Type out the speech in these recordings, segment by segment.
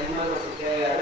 él no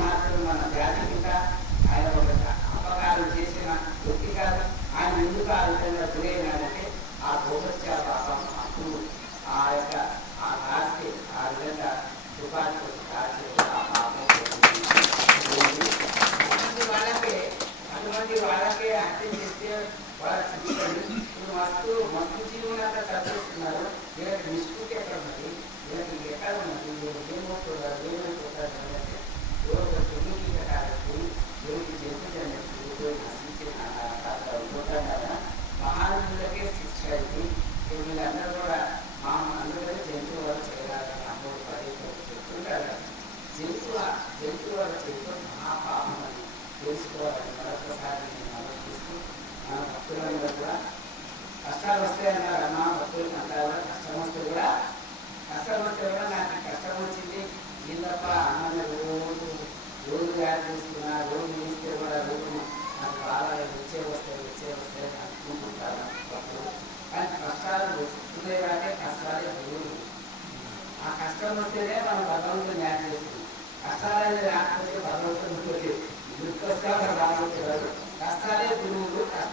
విధంగా గురైనాడంటే ఆ గోమత్య పాపం అప్పు ఆ యొక్క ఆ ఆస్తి ఆ విధంగా తుపాకు కాల్చి ఆ పాపం అటువంటి వాళ్ళకే అటువంటి వాళ్ళకే హత్య చేస్తే వాళ్ళ శిక్షలు ఇప్పుడు మస్తు మస్తు జీవులంతా చదివిస్తున్నారు ఉంటేనే మనం భగవంతుని న్యాయం చేస్తుంది. కష్టాలనేది రాకపోతే భగవంతుడు గుర్తొస్తే భగవంతుడు కష్టాలే గురువులు కష్ట